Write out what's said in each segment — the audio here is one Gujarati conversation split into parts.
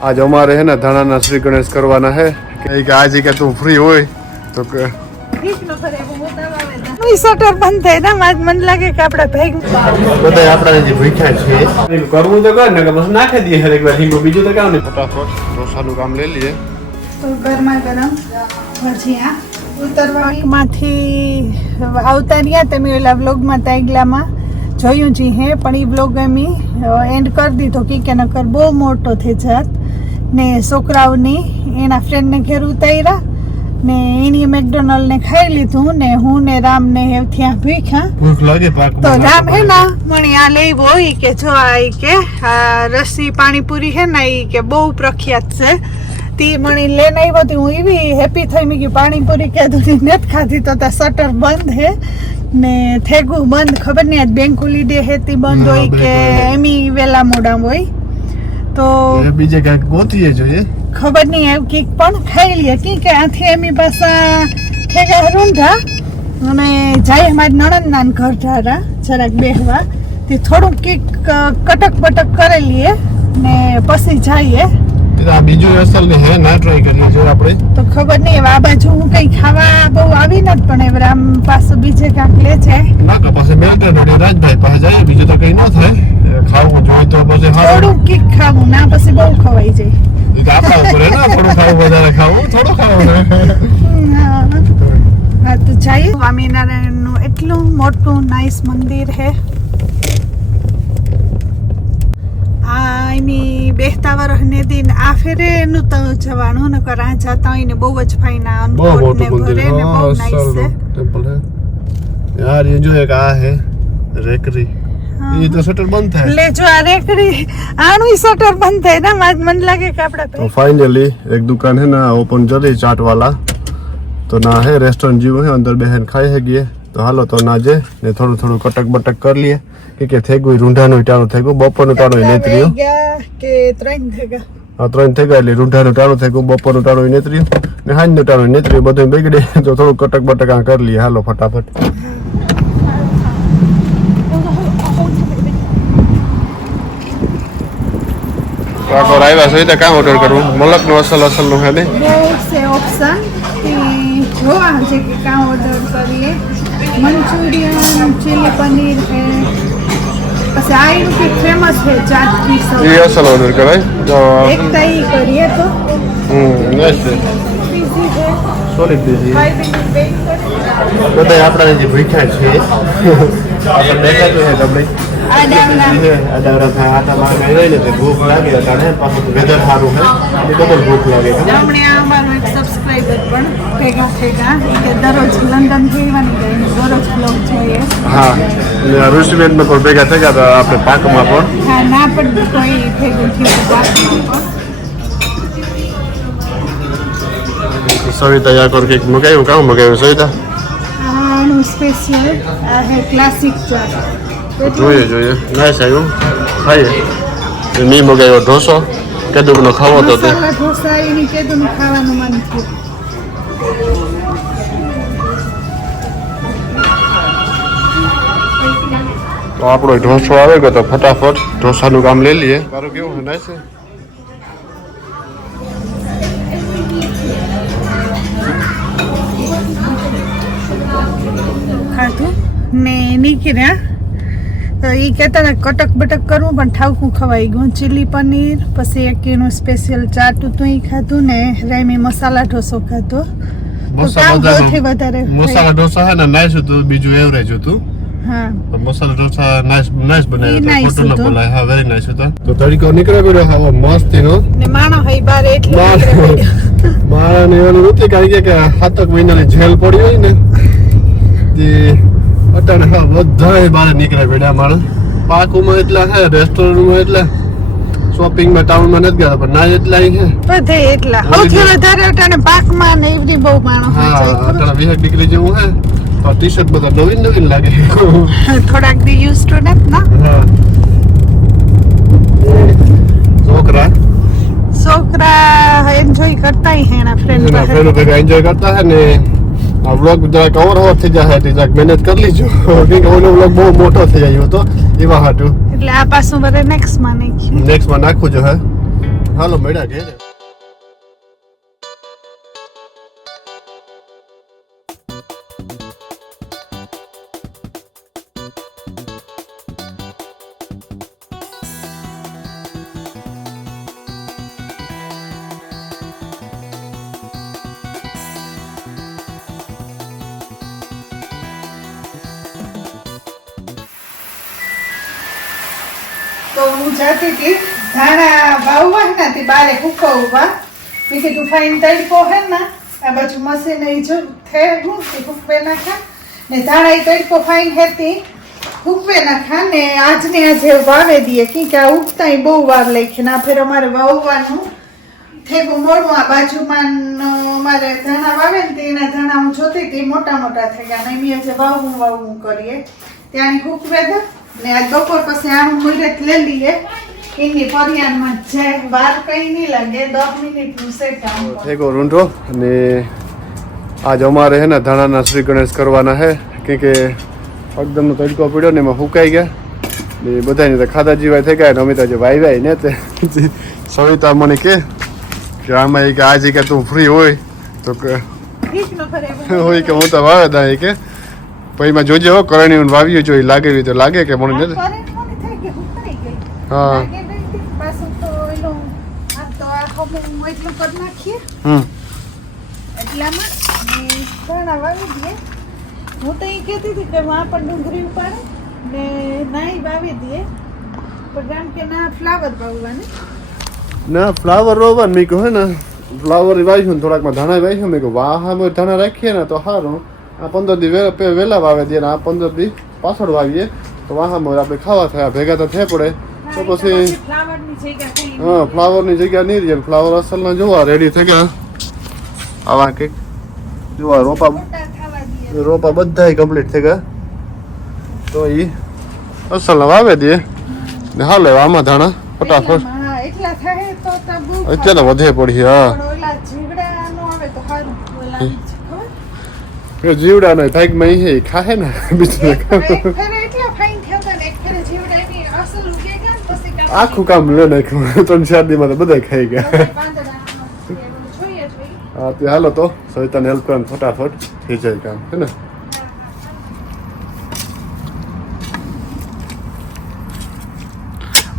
आज हमारे है ना धाना श्री गणेश करवाना है कि आज ही તું ફ્રી હોય તો શટર બંધ થાય ને આજ મને લાગે કે આપણે ભેગ બધા આપણા જે ભૂખ્યા છે કરવું તો કર ને કે બસ નાખી દઈએ હર એકવાર હિંગો બીજું તો કામ નહીં ફટાફટ ઢોસાનું કામ લઈ લઈએ તો ગરમા ગરમ ભજીયા ઉત્તરવાડીમાંથી આવતા રહ્યા તમે ઓલા વ્લોગમાં તાગલામાં જોયું જી હે પણ એ વ્લોગ અમે એન્ડ કરી દીધો કે નકર બહુ મોટો થઈ જાત ને છોકરાઓની એના ફ્રેન્ડને ઘેર ઉતાર્યા ને એની મેકડોનલ્ડ ને ખાઈ લીધું ને હું ને રામ ને ત્યાં ભૂખ્યા ભૂખ લાગે તો રામ હે ના મને આ લેવો હોય કે જો આ કે આ રસી પાણીપુરી હે ને એ કે બહુ પ્રખ્યાત છે તી મને લઈને આવ્યો હતી હું એવી હેપી થઈ મેં કે પાણીપુરી કીધું નથી ખાધી તો ત્યાં શટર બંધ હે ને થેગું બંધ ખબર નહીં આજ બેંક હોલિડે હેતી બંધ હોય કે એમી વેલા મોડા હોય તો બીજે કાંઈક ગોતીએ જોઈએ ખબર નહીં એવું કીક પણ ખાઈ લઈએ કે આથી એમી પાછા થેગા રૂંઢા અને જાય અમારી નણંદના ઘર ધારા જરાક બેહવા તે થોડુંક કીક કટક બટક કરી લઈએ ને પછી જઈએ આ બીજું અસલ ને હે ના ટ્રાય કરીએ જો આપણે તો ખબર નહીં આ બાજુ હું કઈ ખાવા બહુ આવી નથી પણ હવે રામ પાસે બીજે કાંક લે છે ના કે પાસે બેટર રેડી રાજભાઈ પાસે જાય બીજું તો કઈ ન થાય ખાવું જોઈએ તો પછી થોડું કીક ખાવું ના પછી બહુ ખવાઈ જાય આપણા ઉપર હે ને થોડું ખાવું વધારે ખાવું થોડું ખાવું હા તો જઈએ સ્વામિનારાયણનું એટલું મોટું નાઇસ મંદિર હે એની બેસતા વર્ષને દિન આ ફેરે એનું તો જવાનું નકર આ જતા હોય ને બહુ જ ફાઈના અનકોટ ને ભરે ને બહુ નાઈસ છે ટેમ્પલ હે યાર ये जो एक आ है रेकरी ये तो शटर बंद था ले जो आ रेकरी आनु शटर बंद થાય ને આજ મને લાગે કે આપડા तो फाइनली एक दुकान है ना ओपन चली चाट वाला तो ना है रेस्टोरेंट जीव है अंदर बहन खाई है गए तो हालो तो ना जे ने थोड़ું થોડું કટક બટક કરી લીએ કે થઈ ગયું રૂંઢાનું ટાણું થઈ ગયું બપોરનું ટાણું નેત્રીયું કે ત્રણ થઈ ગયા હા ત્રણ થઈ ગયા એટલે રૂંઢાનું ટાણું થઈ ગયું બપોરનું ટાણું નેત્રીયું ને હાંજનું ટાણું નેત્રીયું બધું બગડે તો થોડું કટક બટક આ કરી લઈએ હાલો ફટાફટ કાકોર આવ્યા છે તો કામ ઓર્ડર કરવું મલકનું અસલનું હે ને બહુ છે ઓપ્શન જોવા છે કે કામ ઓર્ડર કરીએ મંચુરિયન ચીલી પનીર है પછી આયુ કે ફેમસ है ચાટ પીસ ये असल ऑर्डर कराए जो એક તઈ કરીએ તો नाइस है પીસી છે सॉलिड पीसी 5 મિનિટ વેઇટ કરી બધા આપણા જે ભૂખ્યા છે આપણે દેખાતું છે તમને આડાવડા થાય આટા માંગે રહી ને ભૂખ લાગે ત્યારે પાછું વેધર સારું છે એટલે ડબલ ભૂખ લાગે હમણે અમારો એક સબસ્ક્રાઇબર પણ ભેગા થયા કે દરરોજ લંડન જવાની ગઈ દરરોજ બ્લોગ જોઈએ હા એટલે રેસ્ટોરન્ટમાં પણ ભેગા થઈ ગયા આપણે પાકમાં પણ હા ના પણ કોઈ ભેગું થયું પાકમાં પણ સવિતા યાકોર કંઈક મગાવ્યું કામ મગાવ્યું સવિતા આનું સ્પેશિયલ આ હે ક્લાસિક ચાટ જોઈએ નાઈસ આવ્યું ખાઈએ મેં મગાવ્યો ઢોસો કેદુકનો ખાવો તો તે મસાલા ઢોસા એની કેદુનું ખાવાનું મન થયું તો આપણો ઢોસો આવે ગયો તો ફટાફટ ઢોસાનું કામ લઈ લઈએ તારું કેવું છે નાઈસ છે ખાધું ને નીકળ્યા તો એ કહેતા હતા કટક બટક કરવું પણ ઠાવકું ખવાઈ ગયું ચીલી પનીર પછી એક એનું સ્પેશિયલ ચાટ હતું એ ખાધું ને રાયમી મસાલા ઢોસો ખાધો સૌથી વધારે મસાલા ઢોસા હે ને નાઈસ હતું બીજું એવરેજ હતું હા મસાલા ઢોસા નાઈસ બનાવ્યો nice હતો હતો. બોલાય હા વેરી નાઈસ હતો તો તડકો નીકળ્યો પડ્યો હા મસ્ત નો ને માણો હઈ બાર એટલે મારા ને એવું નથી કારણ કે 7 મહિનાની જેલ પડી હોય ને તે અત્યારે હા બધા બહાર નીકળ્યા પડ્યા માણસ પાકુમાં એટલા હે રેસ્ટોરન્ટમાં એટલા શોપિંગમાં ટાઉનમાં નથી ગયા પણ ના એટલા છે બધે એટલા સૌથી વધારે અટાણે પાકમાં ને એવડી બહુ માણો હા અત્યારે 20 ડિગ્રી જેવું હે તો ટી શર્ટ બધા નવીન લાગે થોડાક દી યુઝ ટુ ને ના હા છોકરા એન્જોય કરતા હે એના ફ્રેન્ડ ફ્રેન્ડ ભેગા એન્જોય કરતા હે ને આ વ્લોગ જરાક ઓવર થઈ જાય એટલે જરાક મહેનત કરી લીજો કે ઓલો વ્લોગ બહુ મોટો થઈ ગયો હતો એવા હાટું એટલે આ પાછું બરે નેક્સ્ટ માં નાખ્યું નેક્સ્ટ માં નાખવું જો હે હાલો મળ્યા ઘેરે. તો હું જાતી હતી ધાણા વાવવા ને તે બારે હુકવવા મેં કીધું ફાઈન તડકો હે ને આ બાજુ મશીન એ જો થયું તે હુકવે નાખા ને ધાણા એ તડકો ફાઈન હેતી હુકવે નાખા ને આજને આજે વાવે દઈએ કે આ ઉગતા બહુ વાર લાગી ને આ ફેર અમારે વાવવાનું થેગું મોડું આ બાજુમાં અમારે ધાણા વાવે ને તેના ધાણા હું જોતી હતી મોટા મોટા થઈ ગયા ને એમ આજે વાવવું કરીએ ત્યાંની હુકવે દે ને આ બપોર પછી આનું મુહૂર્ત લઈ લઈએ એની ફરિયાદમાં જે વાર કઈ નહીં લાગે 10 મિનિટનું સેટ કામ થેગો રૂંઢો અને આજ અમારે હે ને ધાણાના શ્રી ગણેશ કરવાના હે કે એકદમનો તડકો પડ્યો ને એમાં ફૂંકાઈ ગયા ને બધાને તો ખાધા જીવાય થઈ ગયા ને અમે તો જે વાઈ ને તે સવિતા મને કે આમાં કે આજે કે તું ફ્રી હોય તો હોય કે હું તો વાવે દા કે પછી માં જોજે હો કરણી વાવ્યું જો લાગે તો લાગે કે મને નથી હા હું તો એ કહેતી હતી કે વહાં પણ ડુંગળી ઉપાડે ને નાઈ વાવી દઈએ પણ ગામ કે ના ફ્લાવર વાવવાની ના ફ્લાવર રોવન મેં કહ્યું ને ફ્લાવર વાવીશું થોડાકમાં ધાણા વાવીશું મેં કહ્યું વાહ અમે ધાણા રાખીએ ને તો સારું આ 15 દી વહેલા વાવે દઈએ ને આ 15 દી પાછળ વાવીએ તો વાહામાં આપણે ખાવા થયા ભેગા તો થઈ પડે તો પછી હા ફ્લાવરની જગ્યા નહીં રહી ફ્લાવર અસલના જોવા રેડી થઈ ગયા આવા કંઈક જોવા રોપા બધા કમ્પ્લીટ થઈ ગયા તો એ અસલના વાવે દઈએ ને હાલે આમાં ધાણા ફટાફટ અત્યારે વધે પડી હા જીવડા નો ભાગ માં હે ખાહે ને બીજું આખું કામ લે નાખ્યું 3-4 દી માં બધા ખાઈ ગયા હા તે હાલો તો સવિતાને હેલ્પ કરવાનું ફટાફટ થઈ જાય કામ હે ને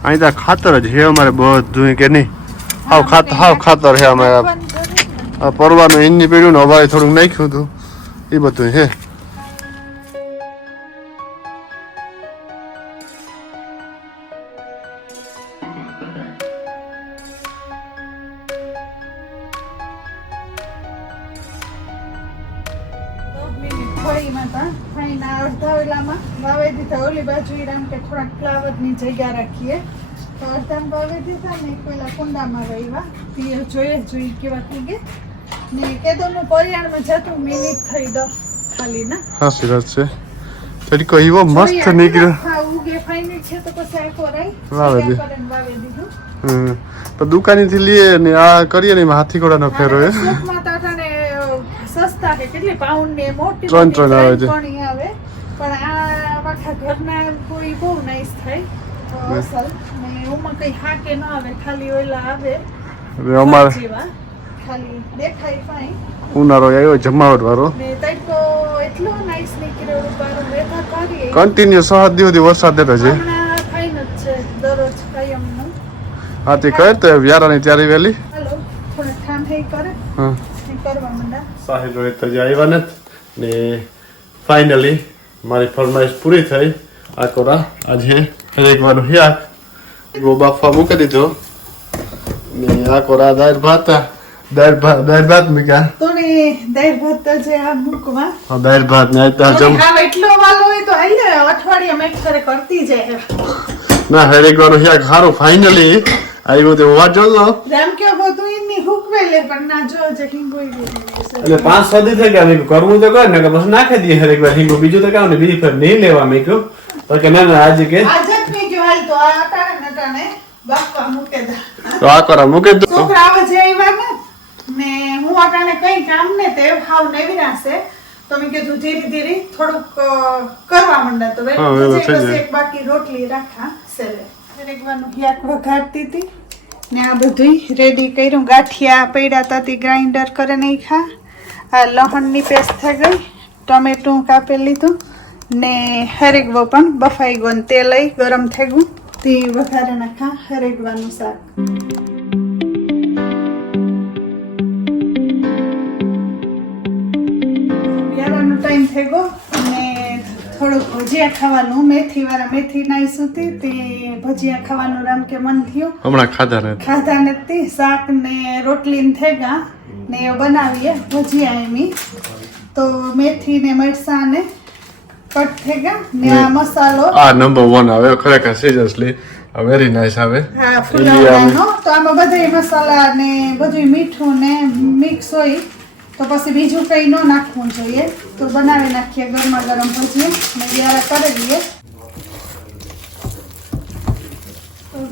અહીં તો ખાતર જ હે અમારે બધું કે નહીં હાવ ખાતર હે અમારે પરવાનું ઈનની પીડ્યું ને અવાય થોડુંક નાખ્યું હતું એ બધું હે અડધા વેલામાં વાવી દીધા ઓલી બાજુ રામ કે થોડાક ફ્લાવરની જગ્યા રાખીએ તો અડધામાં વાવી દીધા ને પેલા કુંડામાં વાવ્યા જોઈએ કેવા થઈ ગયા ને કેદોનું પરિયાણમાં જતું મિનિટ થઈ દો ખાલી ના હાસી વાત છે તરીકો એવો મસ્ત નીકળ્યો હા ઉગે ફાઈનલ છે તો પછી આ કોરાઈ વાવી દીધું પણ દુકાનેથી લઈએ ને આ કરીએ ને હાથી ઘોડાનો ફેરો એ સસ્તા કે કેટલી પાઉન્ડ ને મોટી ત્રણ આવે છે પણ આ પાછા ઘરના કોઈ બહુ નાઈસ થાય અસલ ને ઉમાં કઈ હાકે ન આવે ખાલી ઓલા આવે અમારે ખાલી દેખાય ફાઈન ઉનાળો આવ્યો જમાવટ વાળો ને તડકો એટલો નાઈસ નીકળ્યો બારો વેધર કરી કન્ટિન્યુ 7 દિવસથી વરસાદ દેતો છે હમણાં ફાઈન જ છે દરરોજ કાયમનું હા તે કહે તો વ્યારાની તૈયારી વહેલી હાલો થોડું ઠંડ કરે હા કરવા માંડા સાહિલ રોહિત તો જે આવ્યા નથી ને ફાઇનલી મારી ફરમાઈશ પૂરી થઈ આ કોરા આજે એક વાર હિયા ગો બાફવા મૂકી દીધો ને આ કોરા દાળ ભાત મૂક્યા તો ને દાળ ભાત તો જે આ મૂકવા હા દાળ ભાત ને આ જમ હા એટલો વાલો હોય તો હાલ અઠવાડિયામાં એક કરે કરતી જાય ના હરેક વાર હિયા ખારું ફાઇનલી આવ્યો તો વાત જોલો રામ કે બધું ઇની હુકવે લે પણ ના જો જે હિંગોઈ દે એટલે 5-6 દી થઈ ગયા મેં કરવું તો કર ને કે બસ નાખી દઈએ હરેક વાર હિંગો બીજું તો કામ ને બીજી ફેર નહીં લેવા મેં કહ્યું તો કે ના આજે કે આજે મેં કહ્યું હાલ તો આ અટાણે બાપા મૂકે દા તો આ કરા મૂકે દો છોકરા આવે જે આવ્યા ને હું અટાણે કઈ કામ ને તે હાવ નેવી નાસે તો મેં કીધું ધીરે ધીરે થોડુંક કરવા માંડા તો પછી એક બાકી રોટલી રાખા સેલે એક વાર હિયાક વઘારતી હતી ને આ બધું રેડી કર્યું. ગાંઠિયા પડ્યા હતા તે ગ્રાઇન્ડર કરી નાખ્યા. આ લસણની પેસ્ટ થઈ ગઈ, ટમેટું કાપી લીધું ને હરેગવો પણ બફાઈ ગયો ને તેલ ગરમ થઈ ગયું તે વઘારે નાખા હરેગવાનું શાક. યારાનો ટાઈમ થઈ ગયો ને થોડુંક ભજીયા ખાવાનું, મેથી વાળા મેથી નાઈ સુતી તે ભજીયા ખાવાનું રામ કે મન થયું. હમણાં ખાધા નથી. શાક ને રોટલી ને થઈ ગયા ને એ બનાવીએ ભજીયા એમી. તો મેથી ને મરચાં ને કટ થઈ ગયા ને આ મસાલો આ નંબર 1 આવે ખરેખર સિરિયસલી વેરી નાઇસ આવે. હા ફુલાવાનો. તો આમાં બધા મસાલા ને બધું મીઠું ને મિક્સ હોય તો પછી બીજું કંઈ ન નાખવું જોઈએ. તો બનાવી નાખીએ ગરમા ગરમ ભજીયા ને યારા કરી દઈએ.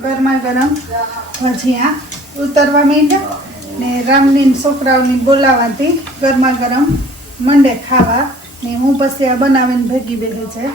ગરમા ગરમ ભજીયા ઉતરવા માંડ્યા ને રામની છોકરાઓની બોલાવાથી ગરમા ગરમ મંડે ખાવા ને હું પછી આ બનાવીને ભેગી બેઠી છે.